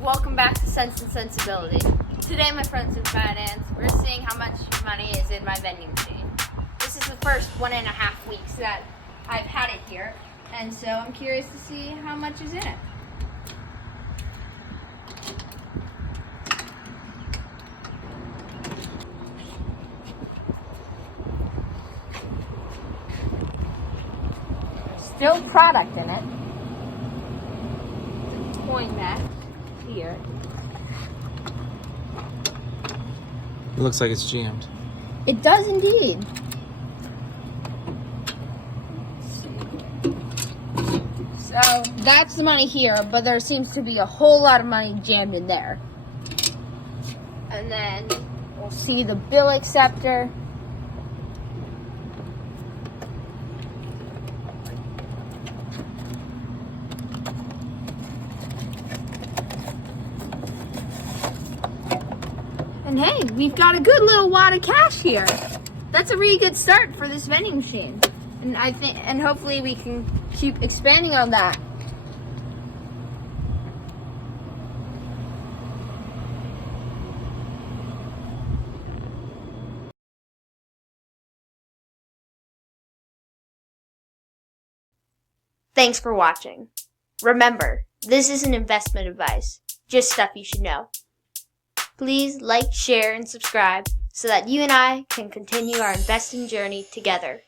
welcome back to Sense and Sensibility. Today, my friends in finance, we're seeing how much money is in my vending machine. This is the first 1.5 weeks that I've had it here, and so I'm curious to see how much is in it. There's still product in it. Coin back here. It looks like it's jammed. It does indeed. So that's the money here, but there seems to be a whole lot of money jammed in there. And then we'll see the bill acceptor. And hey, we've got a good little wad of cash here. That's a really good start for this vending machine. And and hopefully we can keep expanding on that. Thanks for watching. Remember, this isn't investment advice, just stuff you should know. Please like, share, and subscribe so that you and I can continue our investing journey together.